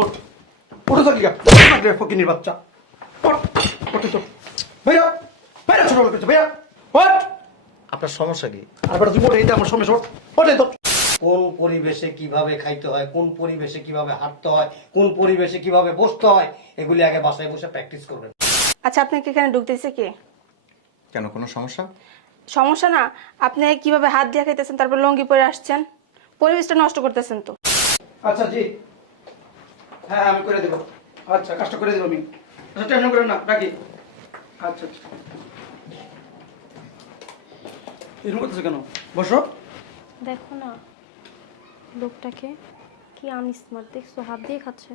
ওঠ ওঠো তো ফকিনির বাচ্চা ওঠ ওঠে তো ভাইয়া ভাইয়া ছোট করছে ভাইয়া ওঠ আপনার সমস্যা কি? আর বেটা তুই ওঠে এই আমার সমস্যা ওঠে তো কোন পরিবেশে কিভাবে খাইতে হয়, কোন পরিবেশে কিভাবে হাঁটতে হয়, কোন পরিবেশে কিভাবে বসতে হয়, এগুলি আগে বাসায় বসে প্র্যাকটিস করবেন। আচ্ছা আপনাকে এখানে ঢুকতেছে কে? কেন, কোনো সমস্যা? সমস্যা না, আপনি কিভাবে হাত দিয়ে খাইতেছেন তারপর লঙ্গি পরে আসছেন, পরিবেশটা নষ্ট করতেছেন তো। আচ্ছা জি হ্যাঁ আমি করে দেবো। আচ্ছা কাজটা করে দেবো আমি। আচ্ছা টেনশন করেন না রাখি। আচ্ছা আচ্ছা এরকম করতেছে কেন? বসো। দেখো না লোকটাকে, কি আনস্মার্ট দেখছো, হাত দিয়ে খাচ্ছে।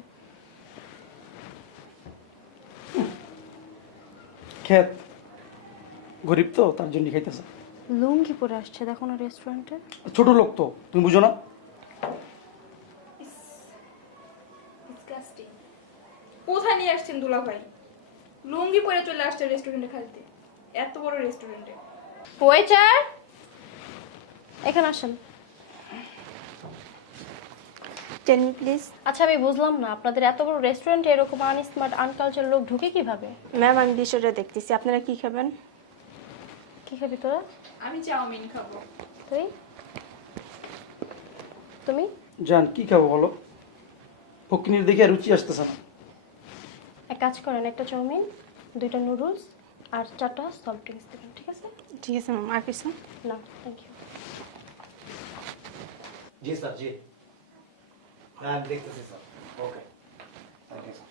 খেত গরিব তো তার জন্য খাইতেছে। লুঙ্গি পরে আসছে দেখো না রেস্টুরেন্টে। ছোট লোক তো তুমি বুঝো না। কোথায় নিয়ে আসছেন দুলা ভাই? লুঙ্গি পরে চলে আসছে রেস্টুরেন্টে খাইতে, এত বড় রেস্টুরেন্টে। ওয়েটার এখানে আসেন। Tell me please. আচ্ছা আমি বুঝলাম না, আপনাদের এত বড় রেস্টুরেন্টে এরকম আনস্মার্ট আনকালচার লোক ঢুকে কিভাবে? ম্যাম আমি বিষয়টা দেখতেছি, আপনারা কি খাবেন? কি খাবি তোরা? আমি চাউমিন খাবো। তুই? তুমি? জান কি খাবো বলো? ফকিনির দেখে রুচি আসতেছে না। এক কাজ করেন, একটা চাউমিন, 2টা নুডলস আর 4টা সফট ড্রিঙ্কস দেবেন, ঠিক আছে? ঠিক আছে ম্যাম, আর কিছু? না থ্যাংক ইউ। জি স্যার, জি হ্যাঁ দেখতেছি sir. Okay thank you sir.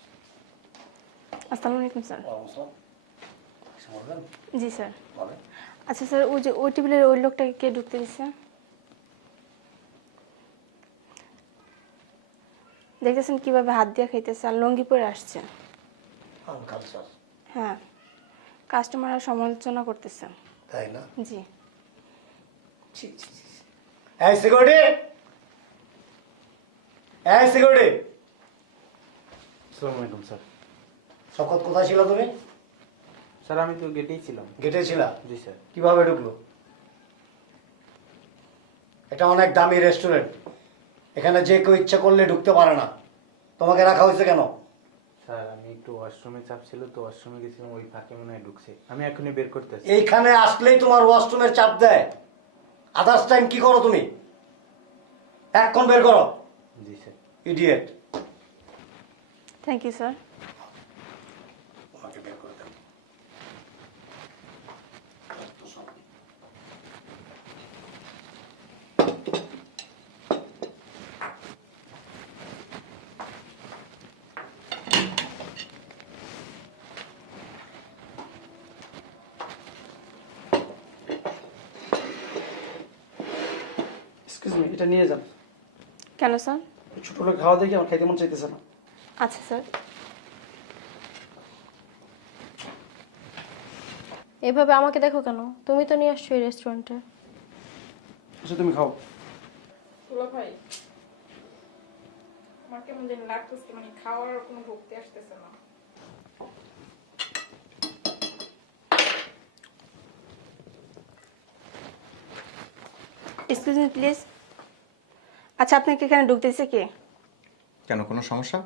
আসসালামু আলাইকুম স্যার। কিছু বলবেন? জি স্যার। বলেন। আচ্ছা স্যার, ওই যে ওই টেবিলের ওই লোকটাকে কে ঢুকতে দিচ্ছে? দেখতেছেন কিভাবে হাত দিয়ে খাইতেছে আর লঙ্গি পরে আসছে। আনকালচার। হ্যাঁ, কাস্টমাররা সমালোচনা করতেছে। তাই না? জি। এই সিকিউরিটি, এই সিকিউরিটি। আসসালামু আলাইকুম স্যার। শকত কোথায় ছিল তুমি? স্যার আমি তো গেটেই ছিলাম। গেটে ছিলা? জি স্যার। কিভাবে ঢুকলো? এটা অনেক দামি রেস্টুরেন্ট, এখানে যে কেউ ইচ্ছা করলে ঢুকতে পারে না। তোমাকে রাখা হয়েছে কেন? স্যার আমি একটু ওয়াশরুমে চাপ ছিল তো ওয়াশরুমে গেছিলাম, ওই ফাঁকে মনে হয় ঢুকছে। আমি এখনই বের করতেছি। এইখানে আসলেই তোমার ওয়াশরুমের চাপ দেয়, আদার্স টাইম কি করো তুমি? এক্ষণ বের করো। জি sir. Idiot. Thank you sir. ওনাকে বের করে দেন। এক্সকিউজ মি, এটা নিয়ে যান। কেন স্যার? ছোট লোক খাওয়া দেখে আমার খাইতে মন চাইতেছে না। আচ্ছা স্যার। এভাবে আমাকে দেখো কেন? তুমি তো নিয়ে আসছো এই রেস্টুরেন্টে। আচ্ছা তুমি খাও। দুলা ভাই আমার কেমন যেন লাগতেছে, মানে খাওয়ার কোনো ভক্তি আসতেছে না। Excuse me please. আচ্ছা আপনাকে এখানে ঢুকতেছে কে? কেন, কোনো সমস্যা?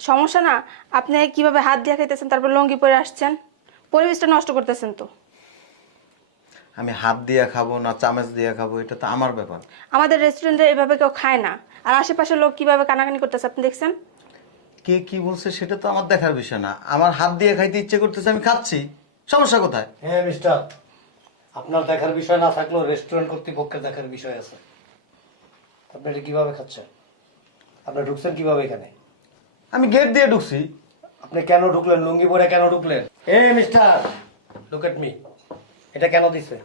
সমস্যা না, আপনি কিভাবে হাত দিয়ে খাইতেছেন তারপর লঙ্গি পরে আসছেন, পরিবেশটা নষ্ট করতেছেন তো। আমি হাত দিয়ে খাবো না চামচ দিয়ে খাবো এটা তো আমার ব্যাপার। আমাদের রেস্টুরেন্টে এভাবে কেউ খায় না, আর আশেপাশের লোক কিভাবে কানাকানি করতেছে আপনি দেখছেন? কে কি বলছে সেটা তো আমার দেখার বিষয় না। আমার হাত দিয়ে খাইতে ইচ্ছে করতেছে, আমি খাচ্ছি, সমস্যা কোথায়? হ্যাঁ মিস্টার, আপনার দেখার বিষয় না থাকলেও রেস্টুরেন্ট কর্তৃপক্ষের দেখার বিষয় আছে। আপনি এটা কিভাবে খাচ্ছেন? আপনি ঢুকছেন কিভাবে এখানে? আমি গেট দিয়ে ঢুকছি। আপনি কেন ঢুকলেন? লুঙ্গি পরে কেন ঢুকলেন? এ মিস্টার, লুক এট মি। এটা কেন দিছে?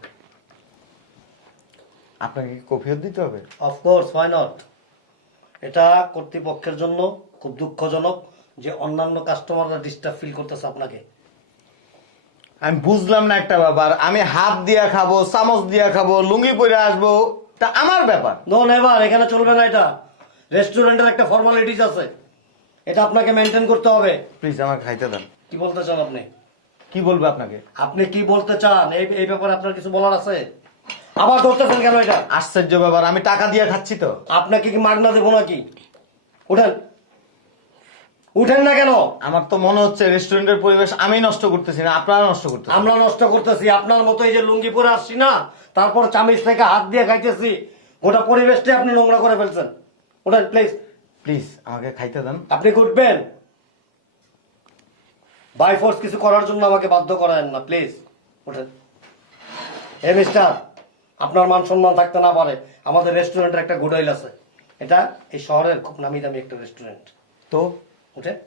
আপনাকে কি কফিয়ত দিতে হবে? Of course, why not. এটা কর্তৃপক্ষের জন্য খুব দুঃখজনক যে অন্যান্য কাস্টমাররা ডিস্টার্ব ফিল করতেছে আপনাকে। আমি বুঝলাম না একটা ব্যাপার, আমি হাত দিয়ে খাবো চামচ দিয়ে খাবো লুঙ্গি পরে আসবো, তা আমার ব্যাপার। নো নেভার, এখানে চলবে না। এটা রেস্টুরেন্টের একটা ফর্মালিটিস আছে, এটা আপনাকে মেনটেন করতে হবে। প্লিজ আমাকে খাইতে দেন। কি বলতে চান আপনি? কি বলবে আপনাকে? আপনি কি বলতে চান এই ব্যাপারে আপনার কিছু বলার আছে? আবার ধরতেছেন কেন এটা? আশ্চর্য ব্যাপার, আমি টাকা দিয়ে খাচ্ছি তো। আপনাকে কি মাগনা দেবো নাকি? উঠেন। উঠেন না কেন? আমার তো মনে হচ্ছে রেস্টুরেন্টের পরিবেশ আমি নষ্ট করতেছি না, আপনারা নষ্ট করতেছেন। আমরা নষ্ট করতেছি? আপনার মতো এই যে লুঙ্গি পরে আসছি না, তারপর চামিচ থেকে হাত দিয়ে খাইতেছি, গোটা পরিবেশটা আপনি নোংরা করে ফেলছেন। ওঠেন প্লিজ। প্লিজ আমাকে খাইতে দেন। আপনি কি উঠবেন? বাই ফোর্স কিছু করার জন্য আমাকে বাধ্য করায়েন না, প্লিজ ওঠেন। এ মিস্টার, আপনার মান সম্মান থাকতে না পারে, আমাদের রেস্টুরেন্টের একটা গুডউইল আছে। এটা এই শহরের খুব নামি দামি একটা রেস্টুরেন্ট। তো উঠেন,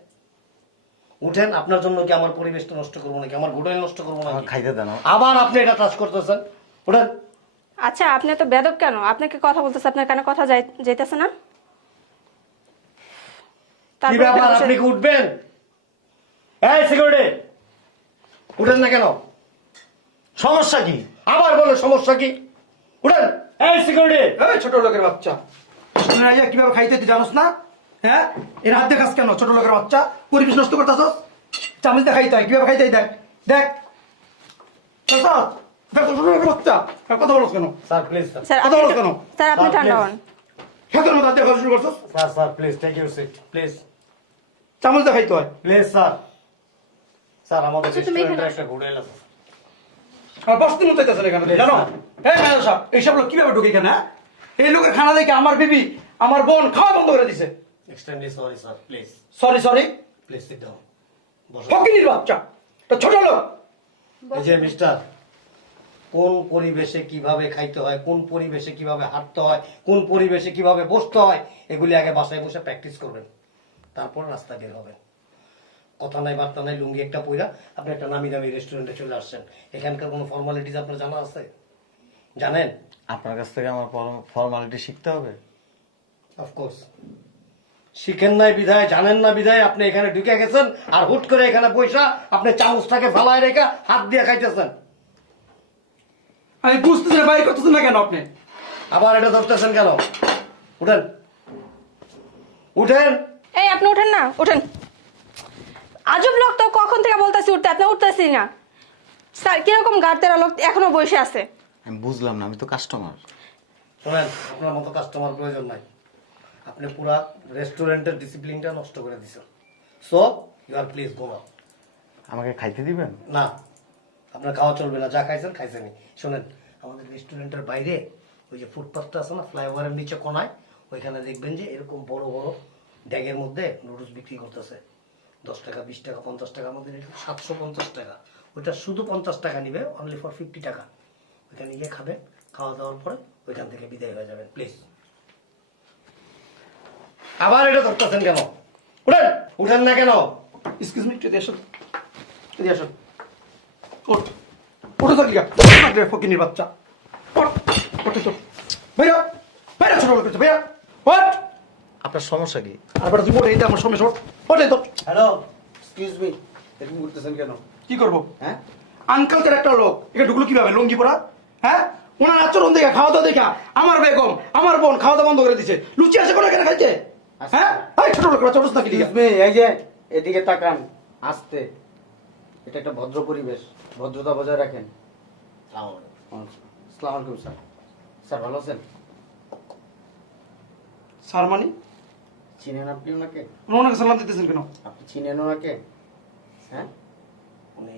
উঠেন। আপনার জন্য কি আমার পরিবেশটা নষ্ট করবো নাকি, আমার গুডউইল নষ্ট করবো আমার নাকি? খাইতে দেন। আবার আপনি এটা টাচ করতেছেন। উঠেন। আচ্ছা, আপনি তো বেদব কেন? আপনাকে কথা বলতেছে, আপনার কানে কথা যাইতেছে না? কি তারপরে ব্যাপার, এটা আপনি কি উঠবেন? এই সিকিউরিটি, উঠেন না কেন? সমস্যা কি? আবার বলো সমস্যা কি? উঠেন। এই সিকিউরিটি, এই ছোট লোকের বাচ্চা, তুই আইয়া কিভাবে খাইতে তুই জানোস না? হ্যাঁ, এর হাত দেখাস কেন? ছোট লোকের বাচ্চা, পরিবেশ নষ্ট করতেছস। চামচ দিয়ে খাইতে হয়, কিভাবে খাইতে হয় দেখ দেখ। চাচা, দেখ ছোট লোকের বাচ্চা, আর কথা বলছ কেন? Sir please. স্যার কথা বলছ আপনি কেন? স্যার আপনি স্যার, ঠান্ডা please। হন। খেতের মধ্যে হাত দিয়ে খাওয়া শুরু করছস। Sir please take your seat, please. চামচ দিয়ে খাইতে হয়। Please sir. স্যার আমাদের আচ্ছা, তুমি রেস্টুরেন্টে এখানে একটা গুডউইল আছে। আর বসতে মতো চাইতেছে এখানে, জানো? এই ম্যানেজার সাহেব, এইসব লোক কিভাবে ঢুকে এখানে? হ্যাঁ? এই লোকের খানা দেখে আমার বিবি, আমার বোন খাওয়া বন্ধ করে দিছে। Extremely sorry sir, please sorry sorry, please sit down. বসুন। ফকিনির বাচ্চা, তো ছোট লোক। এই যে মিস্টার, কোন পরিবেশে কিভাবে খাইতে হয়, কোন পরিবেশে কিভাবে হাঁটতে হয়, কোন পরিবেশে কিভাবে বসতে হয়, এগুলি আগে বাসায় বসে প্র্যাকটিস করবেন, তারপর রাস্তা বের হবেন। কথা নাই বার্তা নাই, লুঙ্গি একটা পইরা আপনি একটা নামি দামি রেস্টুরেন্টে চলে আসছেন। এখানকার কোনো ফর্মালিটিস আপনার জানা আছে? জানেন? আপনার কাছ থেকে আমার ফর্মালিটি শিখতে হবে? অফকোর্স শিখেন নাই বিধায়, জানেন না বিধায় আপনি এখানে ঢুকে গেছেন, আর হুট করে এখানে পয়সা আপনি চামচটাকে ফালায় রেখা হাত দিয়ে খাইতেছেন। আমি বুঝতেছি না, বাইরে করতেছেন না কেন আপনি? আবার এটা ধরতেছেন কেন? উঠেন, উঠেন। এই আপনি উঠেন না, উঠেন। আজব লোক তো, কখন থেকে বলতেছি উঠতে, আপনি উঠতেছি না। স্যার কিরকম গাড়তেরা লোক এখনো বসে আছে? আমি বুঝলাম না, আমি তো কাস্টমার। শোনেন, আপনার মতো কাস্টমার প্রয়োজন নাই। আপনি পুরা রেস্টুরেন্টের ডিসিপ্লিনটা নষ্ট করে দিচ্ছেন। So you are please go now. আমাকে খাইতে দিবেন? না, আপনার খাওয়া চলবে না, যা খাইছেন খাইছেনই। শোনেন, আমাদের রেস্টুরেন্টের বাইরে ওই যে ফুটপাথটা আছে না, ফ্লাইওভারের নিচে কোনায়, ওইখানে দেখবেন যে এরকম বড় বড় ড্যাগের মধ্যে নুডলস বিক্রি করতেছে। 10 টাকা, 20 টাকা, 50 টাকা, আমাদের এটা 750 টাকা। ওইটা শুধু 50 টাকা নিবে, অনলি ফর 50 টাকা। ওইখানে গিয়ে খাবেন, খাওয়া দাওয়ার পরে ওইখান থেকে বিদায় হয়ে যাবেন প্লিজ। আবার এটা ধরতেছেন কেন? উঠেন, উঠেন না কেন? এক্সকিউজ মি, এদিকে আসুন, এদিকে আসুন। ওঠ, ওঠো তো লিগা, ফকিনির বাচ্চা। ওঠ, ওঠো তো। ভাইয়া, ভাইয়া ছোট লোক, ভাইয়া, ওঠ। আপনার সমস্যা কি? আর বেটা তুই ওঠ, এইটা আমার সমস্যা, ওঠ, ওঠে তো। হ্যালো, এক্সকিউজ মি, এরকম করতেছেন কেন? কি করবো? হ্যাঁ, আঙ্কালদের একটা লোক এখানে ঢুকলো কিভাবে? লুঙ্গি পরা। হ্যাঁ, ওনার আচরণ দেখা, খাওয়া দাওয়া দেখা আমার বেগম, আমার বোন খাওয়া দাওয়া বন্ধ করে দিছে। লুচি আসে কোনো এখানে খাইছে? হ্যাঁ, এই ছোট লোক বাচ্চা, ওঠোস নাকি লিগা? এক্সকিউজ মি, এই যে এদিকে তাকান, আসতে। এটা একটা ভদ্র পরিবেশ, ভদ্রতা বজায় রাখেন। আসসালামু আলাইকুম স্যার। স্যার ভালো আছেন? স্যার মানি? চিনেন আপনি ওনাকে? ওনাকে সালাম দিতেছেন কেন? আপনি চিনেন ওনাকে? হ্যাঁ, উনি,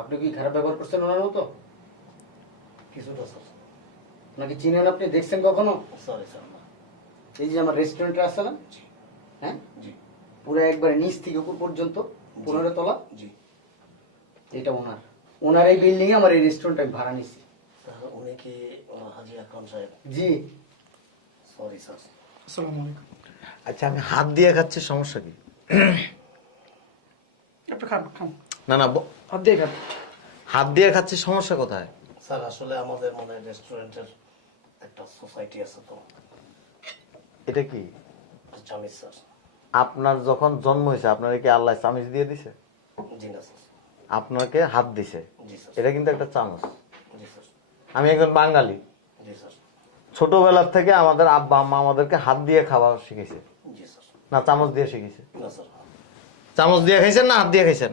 আপনি কি খারাপ ব্যবহার করছেন ওনার মতো? কিছুটা স্যার। ওনাকে চিনেন আপনি? দেখছেন কখনো? Sorry sir. এই যে আমার রেস্টুরেন্টে আসছে না, হ্যাঁ, জি পুরো একবারে নিচ থেকে উপর পর্যন্ত 15 তলা, জি এটা ওনার। ওনার এই বিল্ডিং এ আমার এই রেস্টুরেন্ট আমি ভাড়া নিছি। স্যার, উনি কি হাজি আকরাম সাহেব? জি। Sorry sir. আসসালামু আলাইকুম। আচ্ছা, আমি হাত দিয়ে খাচ্ছি, সমস্যা কি? আপনি খান, খান, না না, হাত দিয়ে খান। হাত দিয়ে খাচ্ছি, সমস্যা কোথায়? স্যার আসলে আমাদের মনে রেস্টুরেন্টের একটা সোসাইটি আছে, তো এটা কি? চামিচ স্যার। আপনার যখন জন্ম হয়েছে আপনার কি আল্লাহ চামিচ দিয়ে দিছে? জি না স্যার। আপনাকে হাত দিছে, জি স্যার। এটা কিন্তু একটা চামচ। জি স্যার। আমি একজন বাঙালি, জি স্যার। ছোটবেলার থেকে আমাদের আব্বা আম্মা আমাদেরকে হাত দিয়ে খাওয়া শিখেছে, জি স্যার। না চামচ দিয়ে শিখেছে? না স্যার। চামচ দিয়ে খাইছেন না হাত দিয়ে খাইছেন?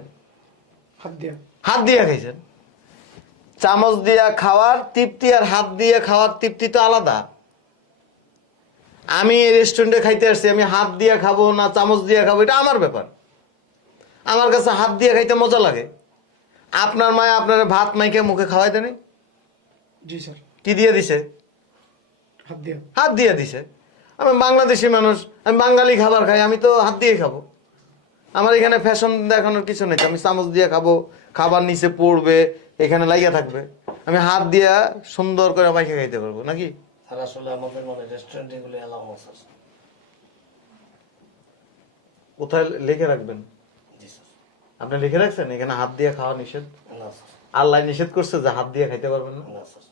হাত দিয়ে। হাত দিয়ে খাইছেন। চামচ দিয়ে খাওয়ার তৃপ্তি আর হাত দিয়ে খাওয়ার তৃপ্তি তো আলাদা। আমি এই রেস্টুরেন্টে খাইতে আসছি, আমি হাত দিয়ে খাবো না চামচ দিয়ে খাবো এটা আমার ব্যাপার। আমার কাছে হাত দিয়ে খাইতে মজা লাগে। আপনার মায় আপনার ভাত মাইকে মুখে খাওয়াই দেনি? জি স্যার। কি দিয়ে দিছে? হাত দিয়ে। হাত দিয়ে দিছে। আমি বাংলাদেশি মানুষ, আমি বাঙালি খাবার খাই, আমি তো হাত দিয়ে খাবো। আমার এখানে ফ্যাশন দেখানোর কিছু নেই, আমি চামচ দিয়ে খাবো, খাবার নিচে পড়বে, এখানে লাগিয়ে থাকবে, আমি হাত দিয়ে সুন্দর করে মাইকে খাইতে পারবো নাকি? আর আসলে আমাদের মানে রেস্টুরেন্ট এগুলো এলাও না স্যার। কোথায় লিখে রাখবেন? জি স্যার। আপনি লিখে রাখছেন এখানে হাত দিয়ে খাওয়া নিষেধ? না স্যার। আল্লাহ নিষেধ করছে যে হাত দিয়ে খাইতে পারবেন না? না স্যার,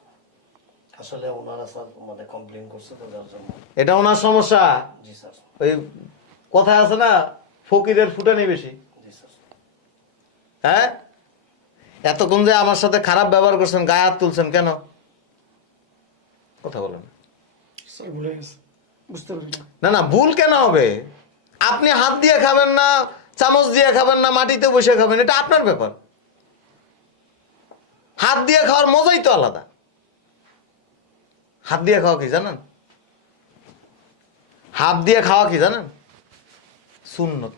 আসলে ওনারা স্যার মানে কমপ্লেন করছে তো যার জন্য। এটা ওনার সমস্যা। জি স্যার। ওই কথায় আছে না, ফকিরের ফুটানি বেশি। জি স্যার। হ্যাঁ, এতক্ষণ যে আমার সাথে খারাপ ব্যবহার করছেন, গায়ে হাত তুলছেন কেন? কথা বলেন। স্যার ভুলে গেছে, বুঝতে পারি না। না না, ভুল কেন হবে? আপনি হাত দিয়ে খাবেন না, চামচ দিয়ে খাবেন না, মাটিতে বসে খাবেন, এটা আপনার ব্যাপার। হাত দিয়ে খাওয়ার মজাই তো আলাদা। হাত দিয়ে খাওয়া কি জানেন? হাত দিয়ে খাওয়া কি জানেন? সুন্নত।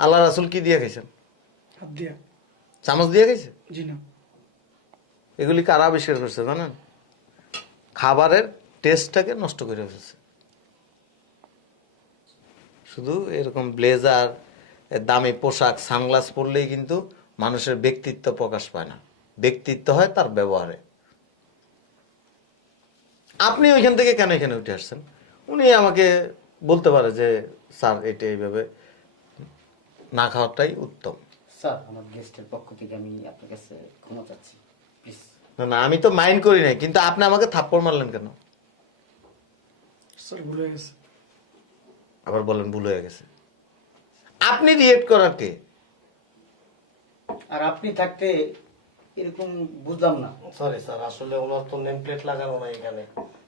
আল্লাহ রাসূল কি দিয়ে খাইছেন? হাত দিয়ে। চামচ দিয়ে খাইছে? জি না। এগুলি কারা আবিষ্কার করছে জানেন? খাবারের টেস্টটাকে নষ্ট করে ফেলছে। শুধু এরকম ব্লেজার, দামি পোশাক, সানগ্লাস পরলেই কিন্তু মানুষের ব্যক্তিত্ব প্রকাশ পায় না। ব্যক্তিত্ব হয় তার ব্যবহারে। আপনি ওইখান থেকে কেন এখানে উঠে আসছেন? উনি আমাকে বলতে পারে যে স্যার এটা এইভাবে না খাওয়াটাই উত্তম। স্যার, আমার গেস্টের পক্ষ থেকে আমি আপনার কাছে ক্ষমা চাচ্ছি, প্লিজ। না না, আমি তো মাইন্ড করি নাই, কিন্তু আপনি আমাকে থাপ্পড় মারলেন কেন? স্যার ভুলে গেছে। আবার বলেন ভুল হয়ে গেছে। আপনি রিয়েক্ট করার কে? আর আপনি থাকতে এরকম বুঝলাম না। সরি স্যার, আসলে ওনার তো নেম প্লেট লাগানো নাই এখানে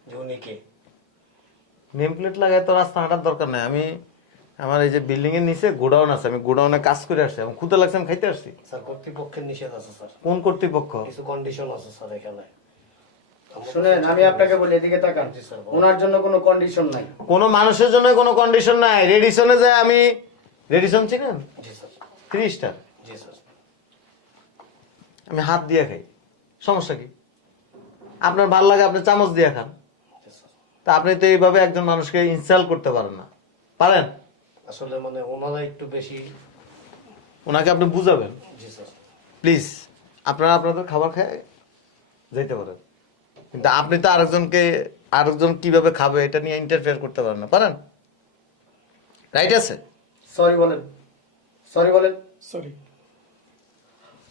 যে উনি কে। নেম প্লেট লাগায় তো রাস্তা হাঁটার দরকার নাই। আমি আমার এই যে বিল্ডিং এর নিচে গোডাউন আছে, আমি গোডাউনে কাজ করে আসছি, আমি ক্ষুদা লাগছে, আমি খাইতে আসছি। স্যার কর্তৃপক্ষের নিষেধ আছে স্যার, কোন কর্তৃপক্ষ? কিছু কন্ডিশন আছে স্যার এখানে। শুনেন, আমি আপনাকে বলি, এদিকে তাকান। জি স্যার, বলুন। ওনার জন্য কোনো কন্ডিশন নাই। কোনো মানুষের জন্য কোনো কন্ডিশন নাই। রেডিসনে যায়, আমি রেডিসন চিনেন? জি স্যার। 3 স্টার। জি স্যার। আমি হাত দিয়ে খাই, সমস্যা কি? আপনার ভাল লাগে আপনি চামচ দিয়ে খান, জি স্যার। তা আপনি তো এইভাবে একজন মানুষকে ইনসাল্ট করতে পারেন না। পারেন? আসলে মানে ওনারা একটু বেশি। ওনাকে আপনি বুঝাবেন জি স্যার। প্লিজ। আপনারা আপনাদের খাবার খেয়ে যেতে পারেন, কিন্তু আপনি তো আরেকজন কিভাবে খাবে এটা নিয়ে ইন্টারফেয়ার করতে পারেন না। পারেন? রাইট আছে? সরি বলেন, সরি বলেন। সরি।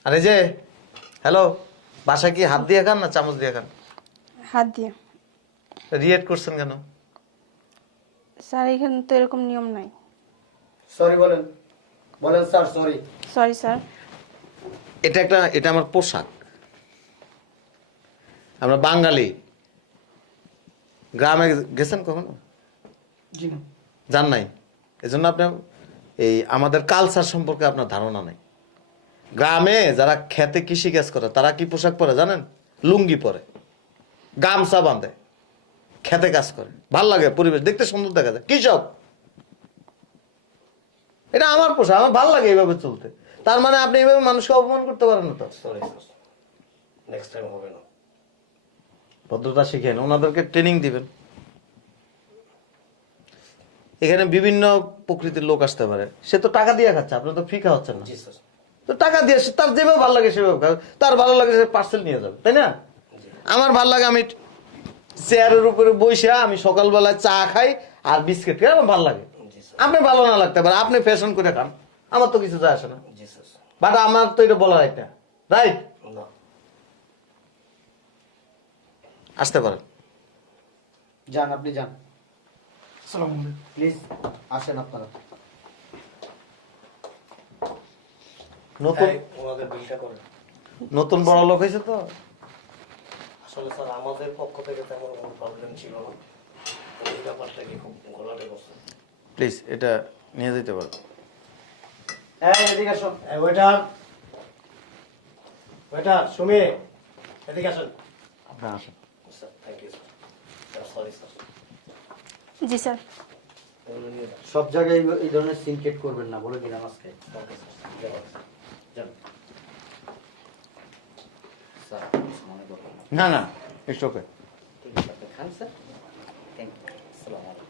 আরে যে হ্যালো, বাসা কি হাত দিয়ে খান না চামচ দিয়ে খান? হাত দিয়ে। রিয়েক্ট করছেন কেন? স্যার এখানে তো এরকম নিয়ম নাই। সরি বলেন, বলেন স্যার সরি। Sorry sir. এটা আমার পোশাক। আমরা বাঙালি। গ্রামে গেছেন কখনো? জি না। জান নাই, এজন্য আপনার এই আমাদের কালচার সম্পর্কে আপনার ধারণা নাই। গ্রামে যারা খেতে কৃষি কাজ করে তারা কি পোশাক পরে জানেন? লুঙ্গি পরে, গামছা বাঁধে, খেতে কাজ করে, ভাল লাগে, পরিবেশ দেখতে সুন্দর দেখা যায়। কৃষক, এটা আমার পোশাক, আমার ভাল লাগে এইভাবে চলতে। তার মানে আপনি এইভাবে মানুষকে অপমান করতে পারেন না তো। সরি স্যার, নেক্সট টাইম হবে না। ভদ্রতা শিখেন, ওনাদেরকে ট্রেনিং দিবেন। এখানে বিভিন্ন প্রকৃতির লোক আসতে পারে, সে তো টাকা দিয়ে খাচ্ছে, আপনি তো ফ্রি খাওয়াচ্ছেন না। জি স্যার। তো টাকা দিয়ে তার যেভাবে ভালো লাগে সেভাবে খাবে, তার ভালো লাগে সে পার্সেল নিয়ে যাবে, তাই না? আমার ভালো লাগে আমি চেয়ারের উপরে বসে আমি সকালবেলায় চা খাই আর বিস্কিট খাই, আমার ভালো লাগে। জি স্যার। আপনি ভালো না লাগতে পারে, আপনি ফ্যাশন করে খান, আমার তো কিছু যায় আসে না। জি স্যার। বাট আমার তো এটা বলা রাইট না, রাইট? না। আসতে পারেন। যান, আপনি যান, আসসালামু আলাইকুম। প্লিজ আসেন আপনারা। নতুন এই, ওনাদের বিলটা করেন। নতুন বড় লোক হয়েছে তো। আসলে স্যার আমাদের পক্ষ থেকে তেমন কোনো প্রবলেম ছিল না, এই ব্যাপারটা কি খুব ঘোলাটে করছে। প্লিজ এটা নিয়ে যেতে পারেন। এই এদিকে আসুন। ওয়েটার, ওয়েটার, সুমি, এদিকে আসুন। আপনি আসেন। Sir, thank you sir. Sorry sir. জি স্যার। এগুলো নিয়ে যান। সব জায়গায় এই ধরনের সিনকেট করবেন না, বলে দিলাম আজকে। ওকে স্যার, যাও যান। স্যার মনে করবেন না। না না, ইটস ওকে। ঠিক আছে, আপনি খান স্যার। Thank you. আসসালামু আলাইকুম।